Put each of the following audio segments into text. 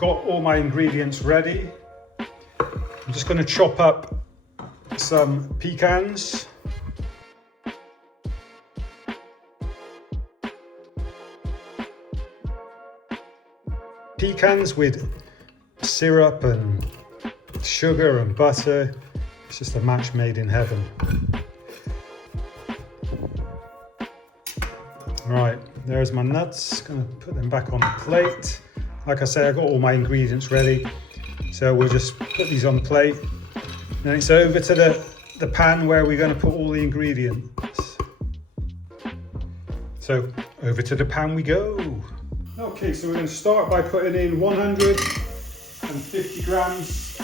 got all my ingredients ready. I'm just going to chop up some pecans. Pecans with syrup and sugar and butter. It's just a match made in heaven. Right, there's my nuts. Gonna put them back on the plate. Like I say, I got all my ingredients ready. So we'll just put these on the plate. Then it's over to the pan where we're gonna put all the ingredients. So over to the pan we go. Okay, so we're going to start by putting in 150 grams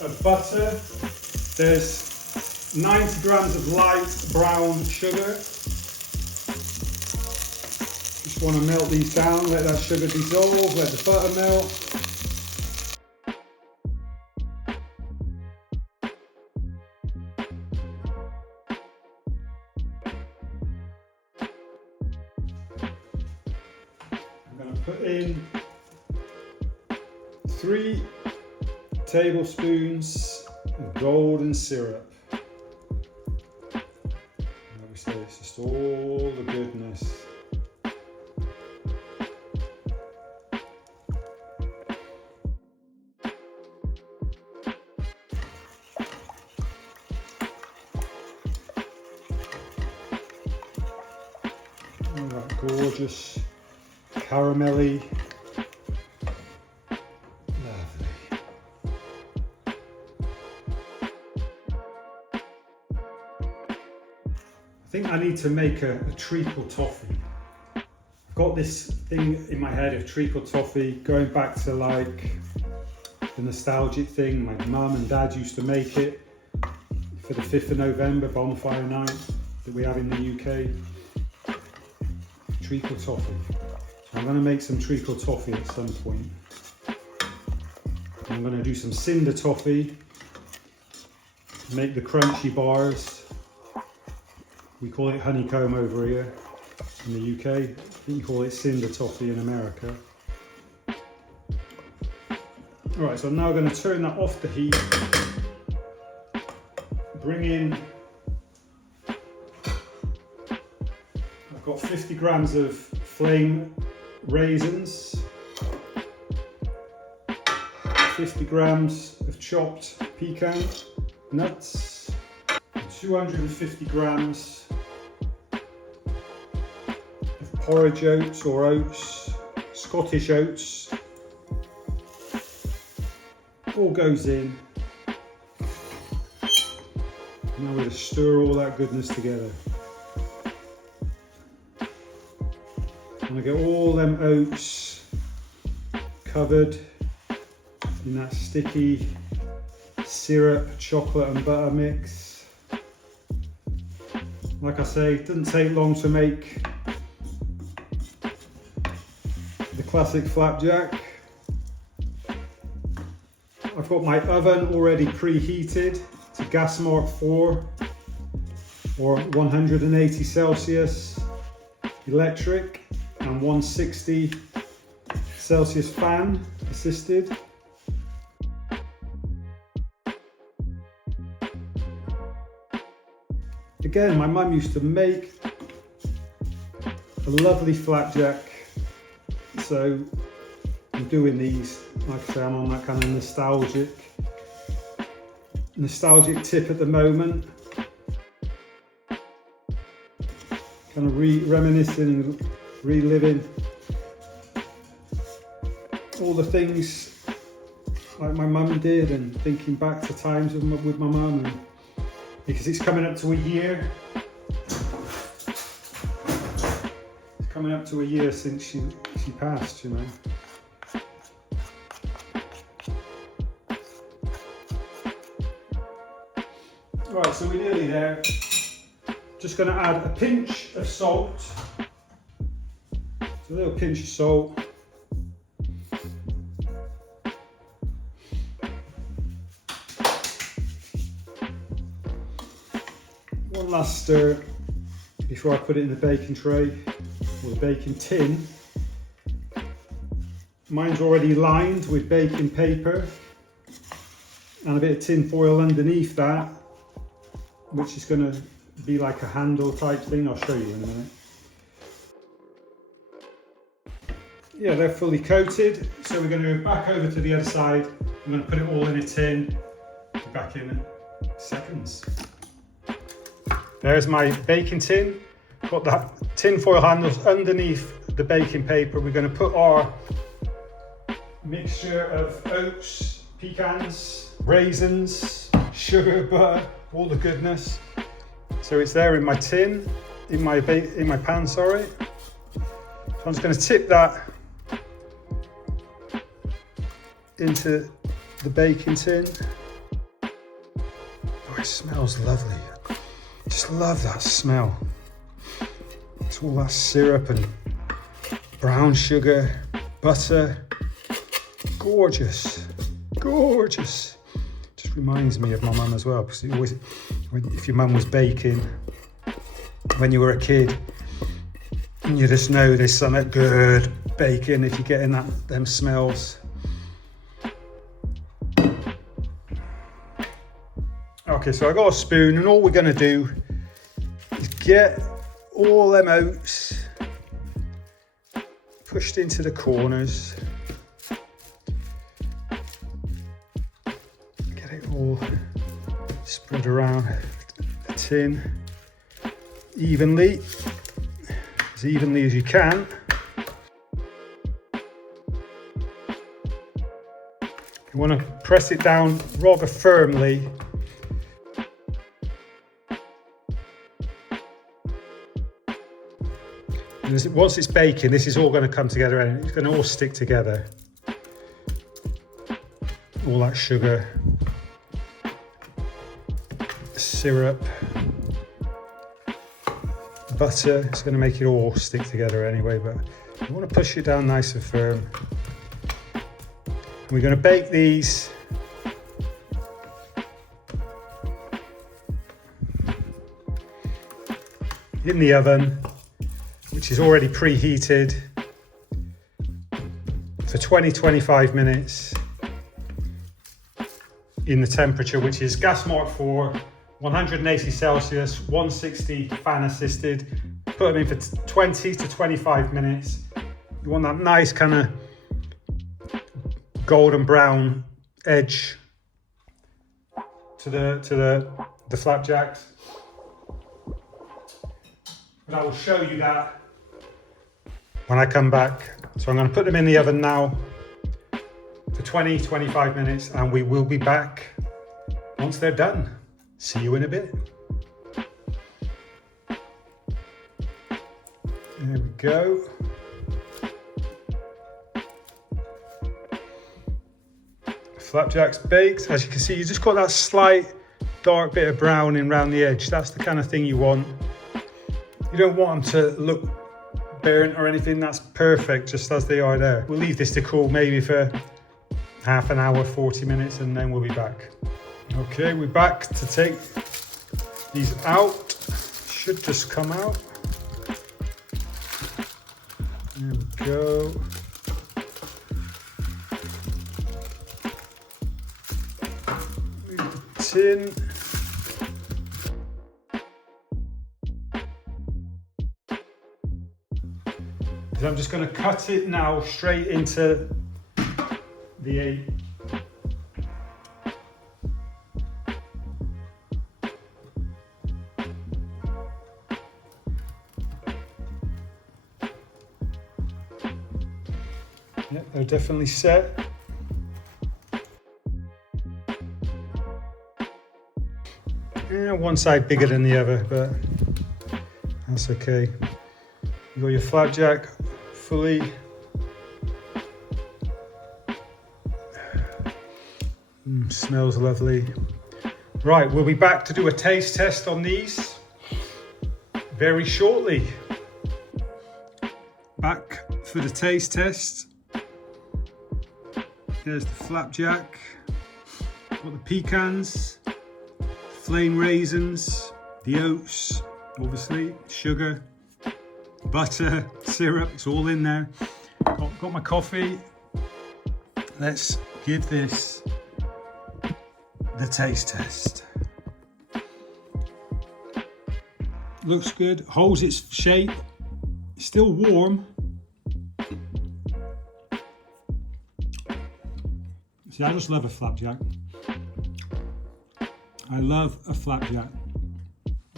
of butter. There's 90 grams of light brown sugar. Just want to melt these down, let that sugar dissolve, let the butter melt. Put in 3 tablespoons of golden syrup. Like we say, it's just all the goodness. All that gorgeous caramelly. Lovely. I think I need to make a treacle toffee. I've got this thing in my head of treacle toffee going back to like the nostalgic thing. My mum and dad used to make it for the 5th of November bonfire night that we have in the UK. Treacle toffee. I'm going to make some treacle toffee at some point. I'm going to do some cinder toffee, make the crunchy bars. We call it honeycomb over here in the UK. I think you call it cinder toffee in America. Alright, so I'm now going to turn that off the heat. Bring in, I've got 50 grams of Flame Raisins, 50 grams of chopped pecan nuts, 250 grams of porridge oats or oats, Scottish oats. All goes in. Now we're going to stir all that goodness together. I'm going to get all them oats covered in that sticky syrup, chocolate and butter mix. Like I say, it doesn't take long to make the classic flapjack. I've got my oven already preheated to gas mark 4 or 180 Celsius electric and 160 Celsius fan assisted. Again, my mum used to make a lovely flapjack, so I'm doing these, like I say, I'm on that kind of nostalgic tip at the moment. Kind of reminiscing and reliving all the things like my mum did and thinking back to times with my mum, and because it's coming up to a year. It's coming up to a year since she passed, you know. Right, so we're nearly there. Just going to add a pinch of salt. So a little pinch of salt. One last stir before I put it in the baking tray or the baking tin. Mine's already lined with baking paper and a bit of tin foil underneath that, which is going to be like a handle type thing. I'll show you in a minute. Yeah, they're fully coated, so we're going to go back over to the other side. I'm going to put it all in a tin. Be back in seconds. There's my baking tin. Got that tin foil handles underneath the baking paper. We're going to put our mixture of oats, pecans, raisins, sugar, butter, all the goodness. So it's there in my tin, in my pan, sorry. So I'm just going to tip that into the baking tin. Oh, it smells lovely. Just love that smell. It's all that syrup and brown sugar, butter. Gorgeous, gorgeous. Just reminds me of my mum as well, because it always, if your mum was baking when you were a kid, and you just know there's something good baking if you're getting them smells. Okay, so I got a spoon, and all we're going to do is get all them oats pushed into the corners. Get it all spread around the tin evenly, as evenly as you can. You want to press it down rather firmly. Once it's baking, this is all going to come together and it's going to all stick together. All that sugar, syrup, butter, it's going to make it all stick together anyway, but you want to push it down nice and firm. We're going to bake these in the oven, which is already preheated, for 20-25 minutes in the temperature, which is gas mark 4, 180 Celsius, 160 fan assisted. Put them in for 20 to 25 minutes. You want that nice kind of golden brown edge to the flapjacks. But I will show you that when I come back. So I'm going to put them in the oven now for 20-25 minutes, and we will be back once they're done. See you in a bit. There we go. Flapjacks baked. As you can see, you just got that slight dark bit of browning around the edge. That's the kind of thing you want. You don't want them to look burnt or anything. That's perfect just as they are there. We'll leave this to cool maybe for half an hour, 40 minutes, and then we'll be back. Okay, we're back to take these out. Should just come out. There we go. Move the tin. So I'm just going to cut it now straight into the 8. Yep, they're definitely set. Yeah, one side bigger than the other, but that's okay. You got your flapjack fully smells lovely. Right, we'll be back to do a taste test on these very shortly. Back for the taste test. There's the flapjack. Got the pecans, flame raisins, the oats, obviously, sugar, butter, syrup, it's all in there. Got my coffee, let's give this the taste test. Looks good, holds its shape, still warm. See, I just love a flapjack. I love a flapjack.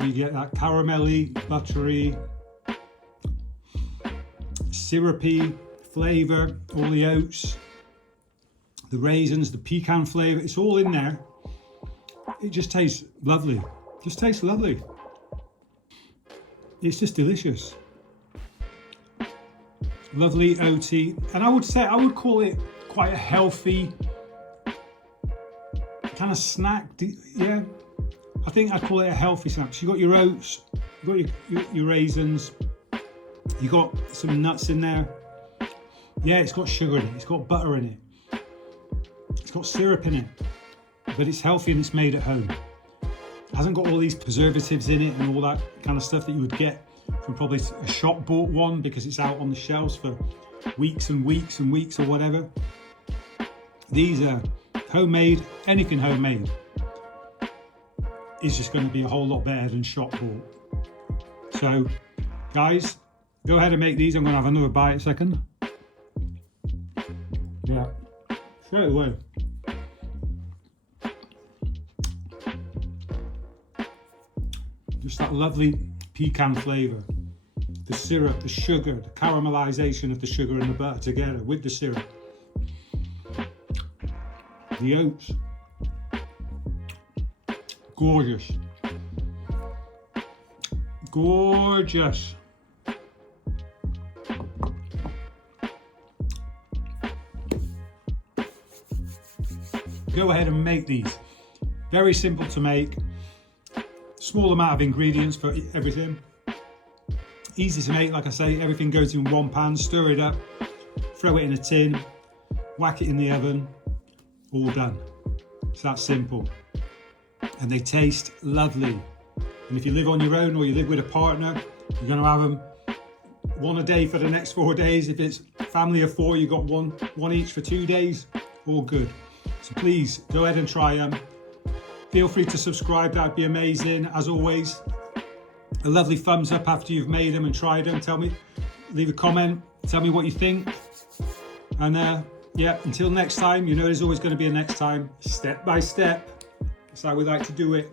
You get that caramelly, buttery, syrupy flavour, all the oats, the raisins, the pecan flavour, it's all in there. It just tastes lovely. Just tastes lovely. It's just delicious. Lovely oaty. And I would call it quite a healthy kind of snack. Yeah, I think I'd call it a healthy snack. So you got your oats, you got your raisins, you got some nuts in there. Yeah, it's got sugar in it, it's got butter in it, it's got syrup in it, but it's healthy and it's made at home. It hasn't got all these preservatives in it and all that kind of stuff that you would get from probably a shop bought one because it's out on the shelves for weeks and weeks and weeks or whatever. These are homemade. Anything homemade is just going to be a whole lot better than shop bought. So guys, go ahead and make these. I'm going to have another bite in a second. Yeah, straight away. Just that lovely pecan flavour. The syrup, the sugar, the caramelisation of the sugar and the butter together with the syrup. The oats. Gorgeous. Gorgeous. Go ahead and make these. Very simple to make. Small amount of ingredients for everything. Easy to make, like I say, everything goes in one pan, stir it up, throw it in a tin, whack it in the oven, all done. It's that simple. And they taste lovely. And if you live on your own or you live with a partner, you're going to have them one a day for the next 4 days. If it's family of 4, you got one each for 2 days, all good. So please go ahead and try them. Feel free to subscribe, that'd be amazing. As always, a lovely thumbs up after you've made them and tried them. Tell me, leave a comment, tell me what you think. And yeah, until next time, you know there's always going to be a next time, step by step. That's how we like to do it.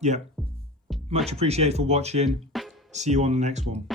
Yeah, much appreciated for watching. See you on the next one.